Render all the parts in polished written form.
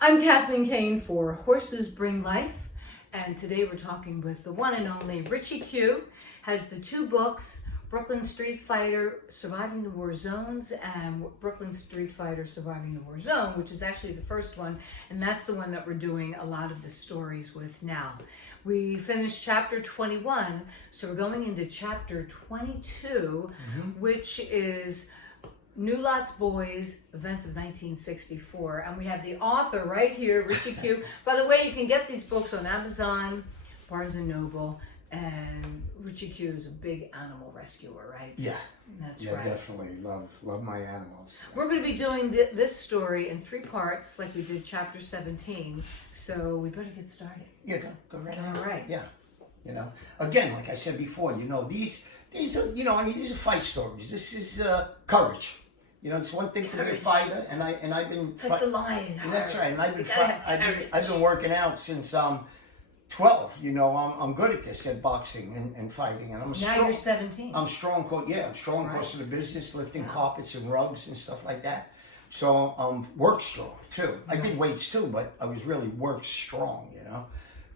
I'm Kathleen Kane for Horses Bring Life, and today we're talking with the one and only Richie Q. Has the two books, Brooklyn Street Fighter, Surviving the War Zones, and Brooklyn Street Fighter, Surviving the War Zone, which is actually the first one, and that's the one that we're doing a lot of the stories with now. We finished chapter 21, so we're going into chapter 22, which is New Lots Boys, Events of 1964. And we have the author right here, Richie Q. By the way, you can get these books on Amazon, Barnes & Noble, and Richie Q is a big animal rescuer, right? Yeah. That's yeah, right. definitely. Love my animals. We're going to be doing this story in 3 parts, like we did chapter 17. So we better get started. Yeah, go right ahead. All right. Yeah. You know, again, like I said before, these are, these are fight stories. This is courage. It's one thing to be a fighter, and I've been. It's like the lion. That's right, and I've been working out since 12. I'm good at this, at boxing and fighting, and Now you're 17. I'm strong. I'm strong because of the business, lifting carpets and rugs and stuff like that. So work strong too. I did weights too, but I was really work strong.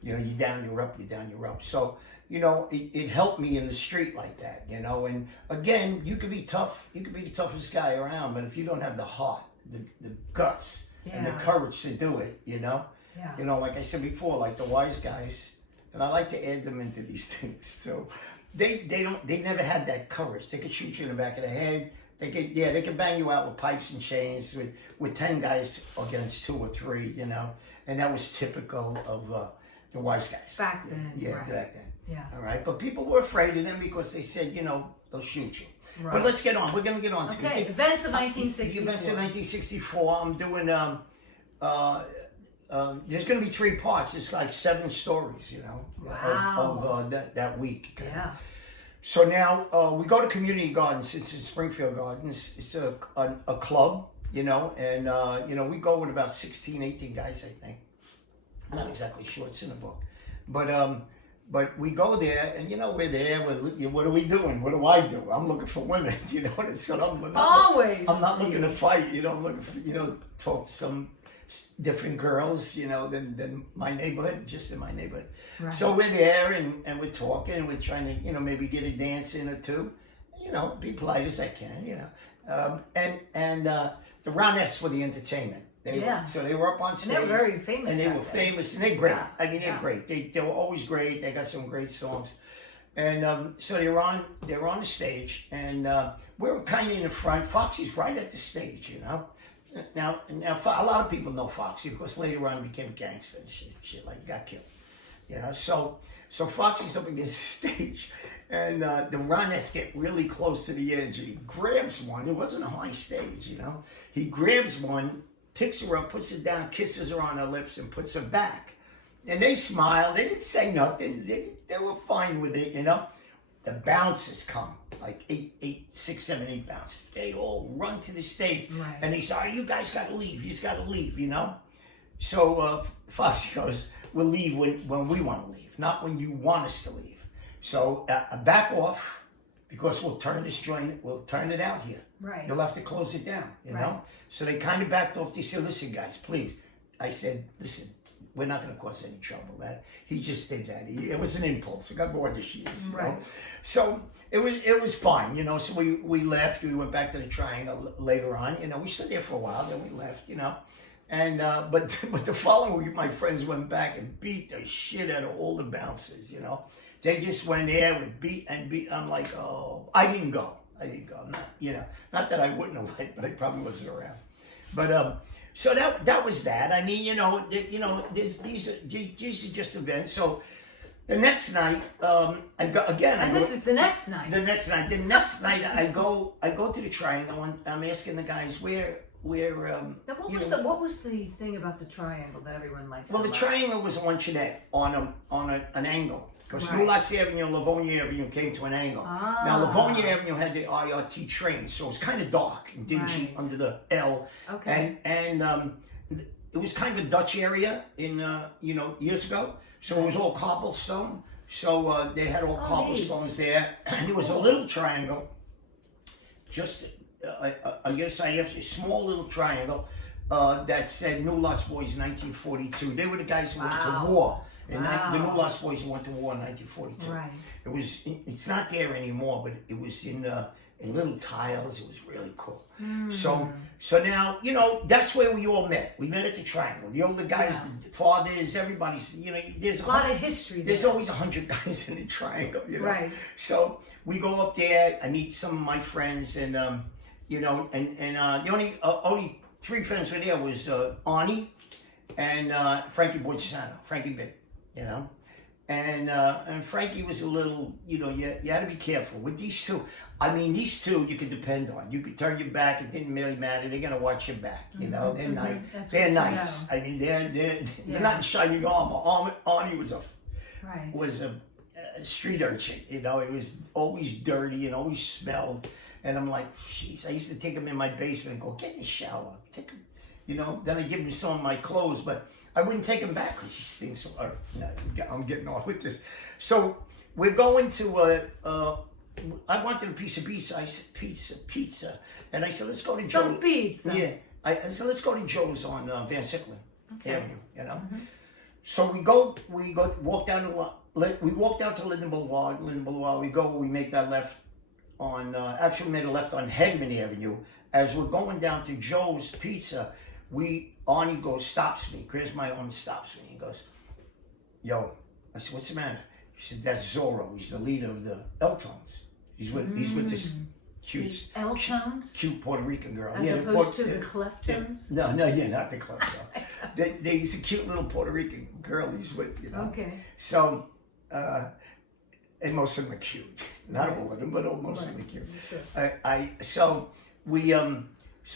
You down, you're up, you're down, you're up. So it helped me in the street like that. And again, you could be tough. You could be the toughest guy around, but if you don't have the heart, the guts, and the courage to do it, like I said before, like the wise guys, and I like to add them into these things too. They never had that courage. They could shoot you in the back of the head. They could bang you out with pipes and chains with 10 guys against 2 or 3, and that was typical of the wise guys. Back then. Yeah, right. back then. Yeah. All right, but people were afraid of them because they said, they'll shoot you. Right. But let's get on. We're going to get on. Okay, Events of 1964. Events of 1964. I'm doing, there's going to be 3 parts. It's like 7 stories, of that week. Okay? Yeah. So now we go to community gardens. It's in Springfield Gardens. It's a club, and we go with about 16, 18 guys, I think. I'm not exactly sure. It's in the book, but we go there, and we're there. What are we doing? What do I do? I'm looking for women. That's what I'm always. I'm not looking to fight. I'm looking for talk to some different girls. Than my neighborhood, just in my neighborhood. Right. So we're there, and we're talking, and we're trying to maybe get a dance in or two. Be polite as I can. And the Ronettes were the entertainment. They were up on stage. And they were very famous. And they were famous, and they're great. Yeah. I mean, they're great. They were always great. They got some great songs. And so they were on the stage, and we were kind of in the front. Foxy's right at the stage, Now, a lot of people know Foxy because later on he became a gangster and shit like got killed. So Foxy's up against the stage, and the Ronettes get really close to the edge, and he grabs one. It wasn't a high stage, He grabs one, picks her up, puts her down, kisses her on her lips, and puts her back. And they smiled. They didn't say nothing. They were fine with it, The bouncers come, like 6, 7, 8 bouncers. They all run to the stage. Right. And they say, oh, you guys got to leave. You just got to leave, So Foxy goes, we'll leave when we want to leave, not when you want us to leave. So back off, because we'll turn this joint, we'll turn it out here. Right. You'll have to close it down, Right. So they kind of backed off. They said, listen, guys, please. I said, listen, we're not going to cause any trouble. He just did that. It was an impulse. We got bored this year. Right. So it was fine, So we left. We went back to the triangle later on. We stood there for a while. Then we left, And but the following week, my friends went back and beat the shit out of all the bouncers. They just went there with beat. I'm like, oh, I didn't go. I'm not, not that I wouldn't have went, but I probably wasn't around. But so that was that. I mean, these are just events. So the next night, I go again. And this is the next night. The next night, I go to the triangle, and I'm asking the guys where. Now, what was the thing about the triangle that everyone likes? Well, the triangle was on Luncheonette on an angle. Because New Lots Avenue and Livonia Avenue came to an angle. Ah. Now, Livonia Avenue had the IRT train, so it was kind of dark and dingy under the L. Okay. And it was kind of a Dutch area in, years ago. So it was all cobblestone. So they had all cobblestones there. And it was a little triangle, just on the other side, you have a small little triangle that said New Lots Boys 1942. They were the guys who went Wow. to war. And Wow. the New Lots Boys who went to war in 1942. Right. It was. It's not there anymore, but it was in little tiles. It was really cool. So now, you know, that's where we all met. We met at the Triangle. The older guys, the fathers, everybody's, you know, there's A lot of history there. There's always 100 guys in the Triangle, you know. Right. So we go up there. I meet some of my friends, and you know, and the only three friends were there was Arnie and Frankie Borgisano, Frankie Big, you know. And Frankie was a little, you know, you had to be careful with these two. I mean, these two you could depend on. You could turn your back; it didn't really matter. They're gonna watch your back. You know, they're nice. They're nice. I mean, they're not in shining armor. Arnie was a street urchin. You know, it was always dirty and always smelled. And I'm like, jeez. I used to take him in my basement and go, get in the shower. Take him, you know. Then I give him some of my clothes, but I wouldn't take him back because he stinks. No, I'm getting off with this. So we're going to I wanted a piece of pizza. I said pizza, and I said let's go to Joe's. Some pizza. Yeah, I said let's go to Joe's on Van Sicklen Avenue. You know. Mm-hmm. So walk down to Linden Boulevard. We make that left on. Actually, we made a left on Hegman Avenue. As we're going down to Joe's Pizza, Arnie stops me. Grabs my arm and stops me. He goes, yo. I said, what's the matter? He said, that's Zorro. He's the leader of the L-Tones. He's with this cute L-Tones? Cute Puerto Rican girl. As opposed to the Cleftones? No, not the Cleftones. He's a cute little Puerto Rican girl he's with, you know. Okay. So, and most of them are cute. Not all of them, but most of them are cute. Sure. So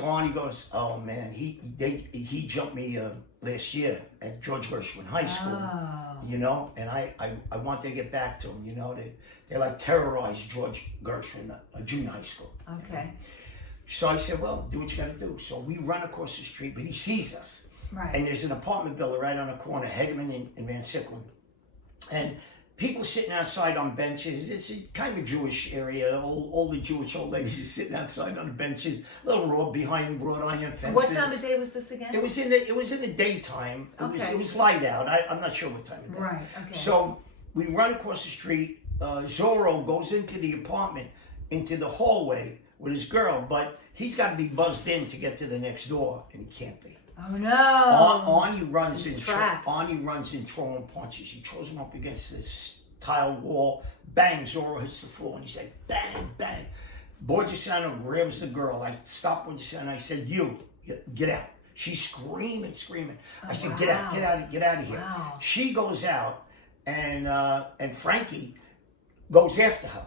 Arnie goes, oh man, he jumped me last year at George Gershwin High School, you know, and I wanted to get back to him, you know, they like terrorized George Gershwin, a junior high school. Okay. You know? So I said, well, do what you got to do. So we run across the street, but he sees us. Right. And there's an apartment building right on the corner, Hegman and Van Sicklen. And people sitting outside on benches. It's a kind of Jewish area. All the Jewish old ladies are sitting outside on the benches, a little raw behind wrought iron fences. What time of day was this again? It was in the daytime. It was light out. I'm not sure what time of day. Right. Okay. So we run across the street. Zorro goes into the apartment, into the hallway with his girl, but he's got to be buzzed in to get to the next door, and he can't be. Oh no! Arnie runs in throwing punches. He throws him up against this tile wall. Bang! Zorro hits the floor, and he's like, bang, bang. Borgisano grabs the girl. I stopped Borgisano. I said, "You get out." She's screaming. I said, "Get out of here." Wow. She goes out, and Frankie goes after her.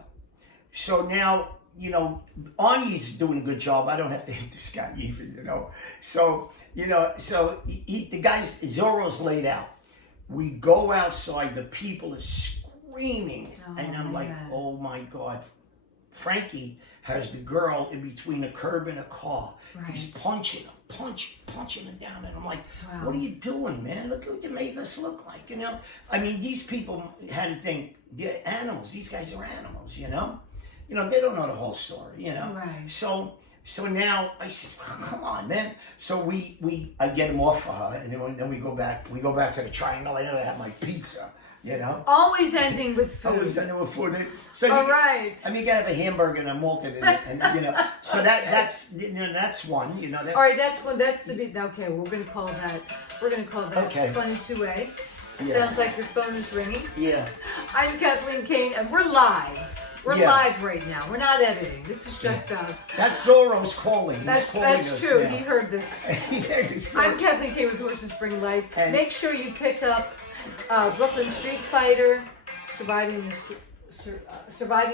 So now, you know, Arnie's doing a good job. I don't have to hit this guy either, you know. So the guy's, Zorro's laid out. We go outside, the people are screaming. And I'm like, oh my God. Frankie has the girl in between a curb and a car. Right. He's punching her down. And I'm like, what are you doing, man? Look at what you made us look like, you know. I mean, these people had to think, they're animals. These guys are animals, you know. You know, they don't know the whole story, you know. Right. So now I said, come on, man. So I get him off for her, and then we go back to the Triangle. I never had my pizza, you know. Always ending with food. Always ending with food. So right. I mean, you gotta have a hamburger and a malted, and you know. So that's one, you know. That's, all right, that's one. That's the bit. Okay, we're gonna call that. Okay. 22A. Yeah. Sounds like your phone is ringing. Yeah. I'm Kathleen Kane, and we're live. We're live right now. We're not editing. This is just us. That's Zorro's calling. That's true. He heard this. I'm Kathleen Kane with Horses Bring Life. And make sure you pick up Brooklyn Street Fighter, Surviving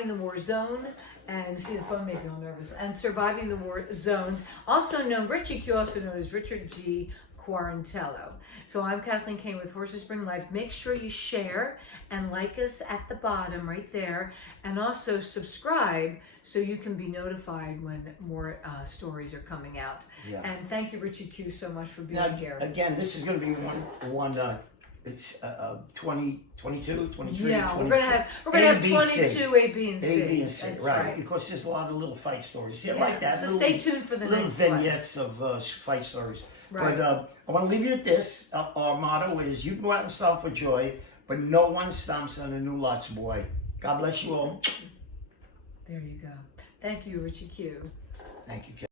the War Zone, and see the phone make me all nervous. And Surviving the War Zones, also known Richie Q, also known as Richard G. Quarantello. So I'm Kathleen Kane with Horses Bring Life. Make sure you share and like us at the bottom right there, and also subscribe so you can be notified when more stories are coming out. Yeah. And thank you, Richie Q, so much for being here. Again, this is going to be one. It's 20, 22, 23, yeah, 24. we're gonna have 22 A, B, and C. A, B, and C, that's right? Because there's a lot of little fight stories. Yeah, like that. So stay tuned for the little next vignettes of fight stories. Right. But I want to leave you with this. Our motto is, you go out and stomp for joy, but no one stomps on a new lot's boy. God bless you all. There you go. Thank you, Richie Q. Thank you, Kate.